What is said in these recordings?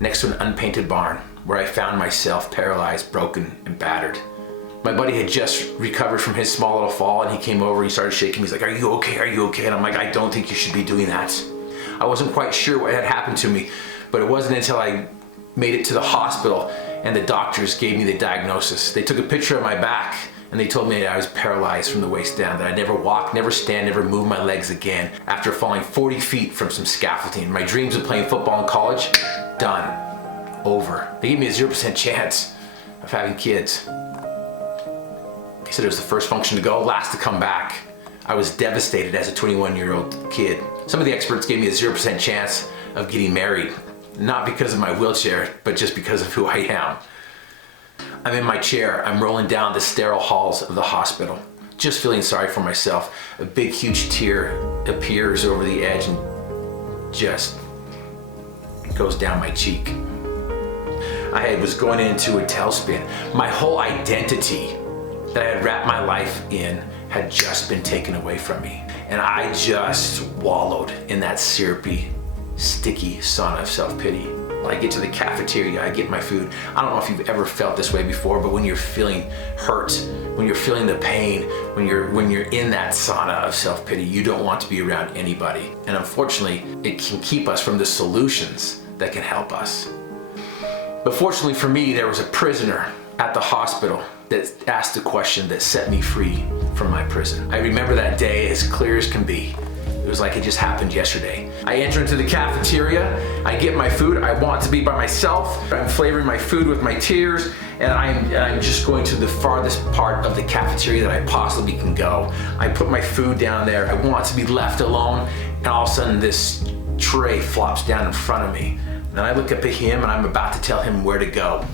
next to an unpainted barn where I found myself paralyzed, broken, and battered. My buddy had just recovered from his small little fall, and he came over, he started shaking me. He's like, "Are you okay? Are you okay?" And I'm like, "I don't think you should be doing that." I wasn't quite sure what had happened to me, but it wasn't until I made it to the hospital and the doctors gave me the diagnosis. They took a picture of my back and they told me that I was paralyzed from the waist down, that I'd never walk, never stand, never move my legs again after falling 40 feet from some scaffolding. My dreams of playing football in college, done, over. They gave me a 0% chance of having kids. They said it was the first function to go, last to come back. I was devastated as a 21-year-old kid. Some of the experts gave me a 0% chance of getting married, not because of my wheelchair, but just because of who I am. I'm in my chair, I'm rolling down the sterile halls of the hospital, just feeling sorry for myself. A big, huge tear appears over the edge and just goes down my cheek. I was going into a tailspin. My whole identity that I had wrapped my life in had just been taken away from me. And I just wallowed in that syrupy, sticky sauna of self-pity. When I get to the cafeteria, I get my food. I don't know if you've ever felt this way before, but when you're feeling hurt, when you're feeling the pain, when you're in that sauna of self-pity, you don't want to be around anybody. And unfortunately, it can keep us from the solutions that can help us. But fortunately for me, there was a prisoner at the hospital that asked a question that set me free from my prison. I remember that day as clear as can be. It was like it just happened yesterday. I enter into the cafeteria, I get my food, I want to be by myself. I'm flavoring my food with my tears, and I'm just going to the farthest part of the cafeteria that I possibly can go. I put my food down there, I want to be left alone, and all of a sudden this tray flops down in front of me. And I look up at him and I'm about to tell him where to go.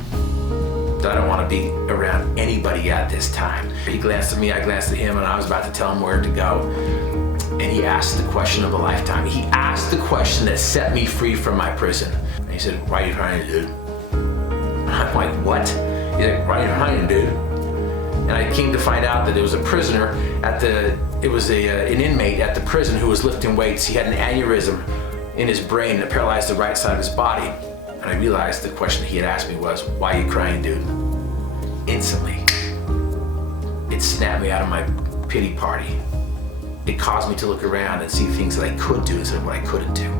That I don't want to be around anybody at this time. He glanced at me, I glanced at him, and I was about to tell him where to go. And he asked the question of a lifetime. He asked the question that set me free from my prison. And he said, "Why are you crying, dude?" I'm like, "What?" He's like, "Why are you crying, dude?" And I came to find out that it was a prisoner an inmate at the prison who was lifting weights. He had an aneurysm in his brain that paralyzed the right side of his body. And I realized the question he had asked me was, "Why are you crying, dude?" Instantly, it snapped me out of my pity party. It caused me to look around and see things that I could do instead of what I couldn't do.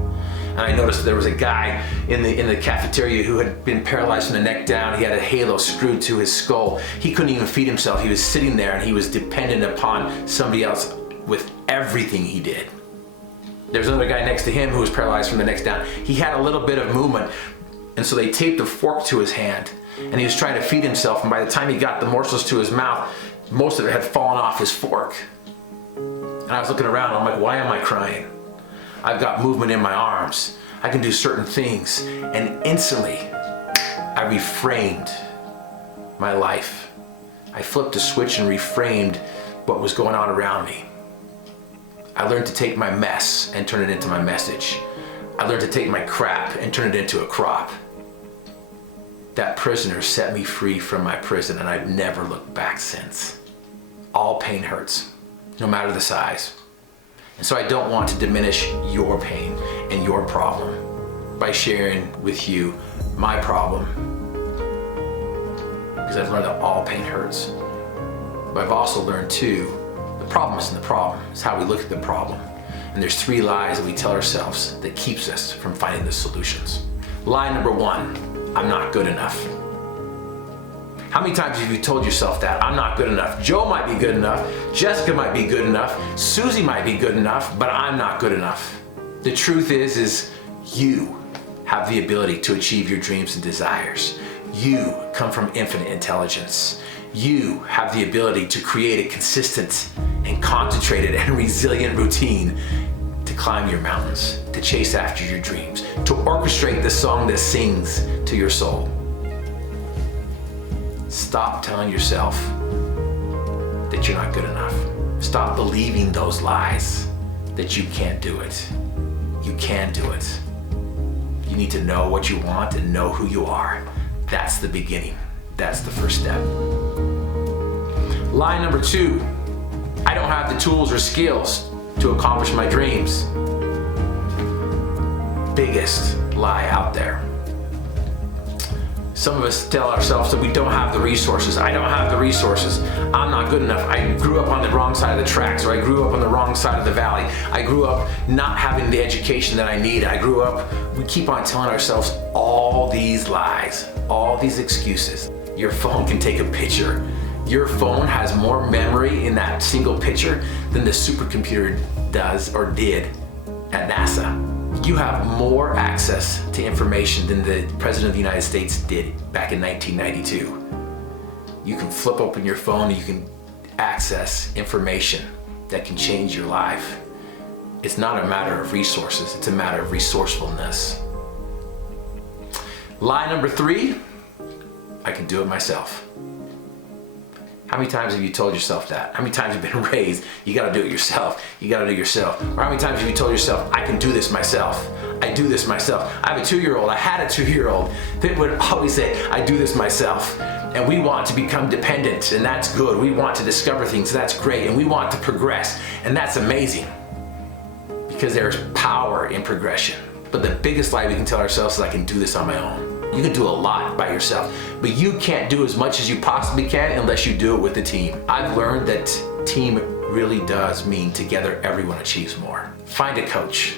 And I noticed that there was a guy in the cafeteria who had been paralyzed from the neck down. He had a halo screwed to his skull. He couldn't even feed himself. He was sitting there and he was dependent upon somebody else with everything he did. There was another guy next to him who was paralyzed from the neck down. He had a little bit of movement, and so they taped a fork to his hand, and he was trying to feed himself, and by the time he got the morsels to his mouth, most of it had fallen off his fork. And I was looking around, and I'm like, why am I crying? I've got movement in my arms. I can do certain things. And instantly, I reframed my life. I flipped a switch and reframed what was going on around me. I learned to take my mess and turn it into my message. I learned to take my crap and turn it into a crop. That prisoner set me free from my prison, and I've never looked back since. All pain hurts, no matter the size. And so I don't want to diminish your pain and your problem by sharing with you my problem, because I've learned that all pain hurts. But I've also learned too, the problem isn't the problem, it's how we look at the problem. And there's 3 lies that we tell ourselves that keeps us from finding the solutions. Lie number 1, I'm not good enough. How many times have you told yourself that? I'm not good enough. Joe might be good enough, Jessica might be good enough, Susie might be good enough, but I'm not good enough. The truth is you have the ability to achieve your dreams and desires. You come from infinite intelligence. You have the ability to create a consistent and concentrated and resilient routine to climb your mountains, to chase after your dreams, to orchestrate the song that sings to your soul. Stop telling yourself that you're not good enough. Stop believing those lies that you can't do it. You can do it. You need to know what you want and know who you are. That's the beginning. That's the first step. Lie number 2, I don't have the tools or skills to accomplish my dreams. Biggest lie out there. Some of us tell ourselves that we don't have the resources. I don't have the resources. I'm not good enough. I grew up on the wrong side of the tracks, or I grew up on the wrong side of the valley. I grew up not having the education that I need. We keep on telling ourselves all these lies, all these excuses. Your phone can take a picture. Your phone has more memory in that single picture than the supercomputer does or did at NASA. You have more access to information than the President of the United States did back in 1992. You can flip open your phone and you can access information that can change your life. It's not a matter of resources, it's a matter of resourcefulness. Lie number 3, I can do it myself. How many times have you told yourself that? How many times have you been raised, you gotta do it yourself, you gotta do it yourself? Or how many times have you told yourself, I can do this myself, I do this myself? I have a 2-year-old, I had a 2-year-old that would always say, I do this myself. And we want to become dependent, and that's good. We want to discover things, that's great. And we want to progress, and that's amazing. Because there's power in progression. But the biggest lie we can tell ourselves is I can do this on my own. You can do a lot by yourself, but you can't do as much as you possibly can unless you do it with a team. I've learned that team really does mean together everyone achieves more. Find a coach.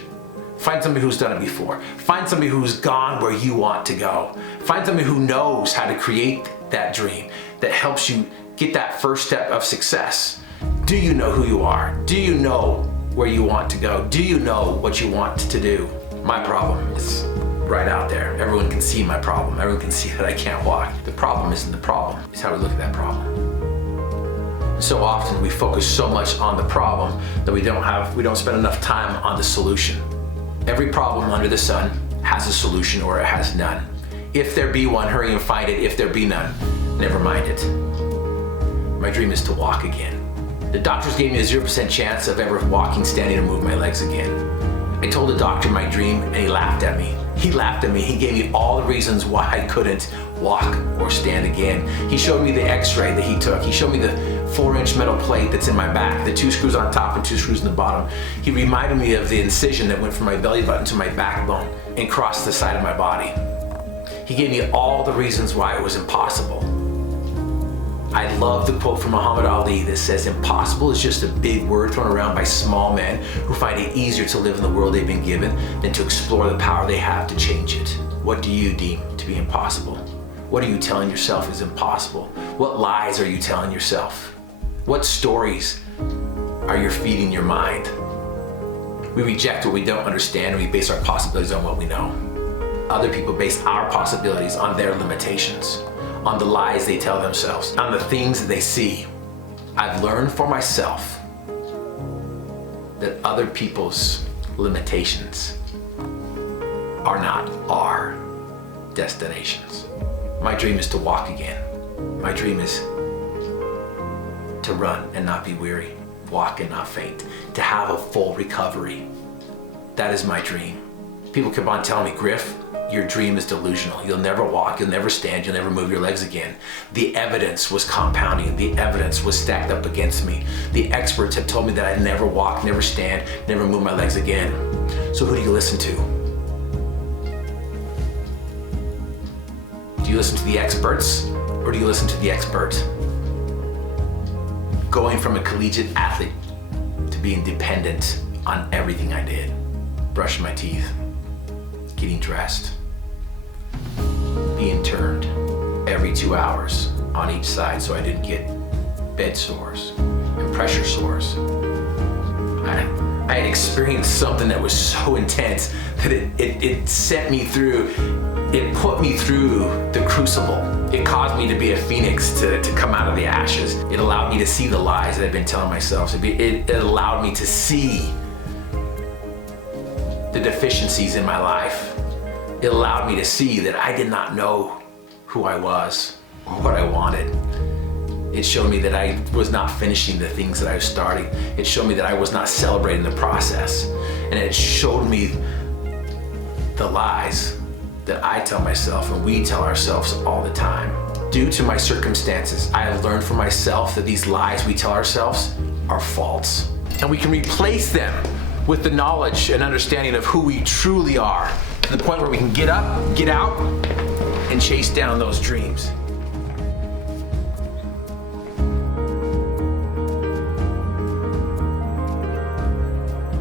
Find somebody who's done it before. Find somebody who's gone where you want to go. Find somebody who knows how to create that dream, that helps you get that first step of success. Do you know who you are? Do you know where you want to go? Do you know what you want to do? My problem is right out there. Everyone can see my problem. Everyone can see that I can't walk. The problem isn't the problem. It's how we look at that problem. So often we focus so much on the problem that we don't spend enough time on the solution. Every problem under the sun has a solution or it has none. If there be one, hurry and find it. If there be none, never mind it. My dream is to walk again. The doctors gave me a 0% chance of ever walking, standing, or moving my legs again. I told the doctor my dream and he laughed at me. He laughed at me. He gave me all the reasons why I couldn't walk or stand again. He showed me the x-ray that he took. He showed me the 4-inch metal plate that's in my back, the 2 screws on top and 2 screws in the bottom. He reminded me of the incision that went from my belly button to my backbone and crossed the side of my body. He gave me all the reasons why it was impossible. I love the quote from Muhammad Ali that says, impossible is just a big word thrown around by small men who find it easier to live in the world they've been given than to explore the power they have to change it. What do you deem to be impossible? What are you telling yourself is impossible? What lies are you telling yourself? What stories are you feeding your mind? We reject what we don't understand and we base our possibilities on what we know. Other people base our possibilities on their limitations, on the lies they tell themselves, on the things that they see. I've learned for myself that other people's limitations are not our destinations. My dream is to walk again. My dream is to run and not be weary, walk and not faint, to have a full recovery. That is my dream. People keep on telling me, Griff, your dream is delusional. You'll never walk, you'll never stand, you'll never move your legs again. The evidence was compounding. The evidence was stacked up against me. The experts have told me that I'd never walk, never stand, never move my legs again. So who do you listen to? Do you listen to the experts or do you listen to the expert? Going from a collegiate athlete to being dependent on everything I did. Brushing my teeth, getting dressed, being turned every 2 hours on each side so I didn't get bed sores and pressure sores. I had experienced something that was so intense that it sent me through, it put me through the crucible. It caused me to be a phoenix, to come out of the ashes. It allowed me to see the lies that I've been telling myself. It allowed me to see the deficiencies in my life. It allowed me to see that I did not know who I was or what I wanted. It showed me that I was not finishing the things that I was starting. It showed me that I was not celebrating the process. And it showed me the lies that I tell myself and we tell ourselves all the time. Due to my circumstances, I have learned for myself that these lies we tell ourselves are false. And we can replace them with the knowledge and understanding of who we truly are, to the point where we can get up, get out, and chase down those dreams.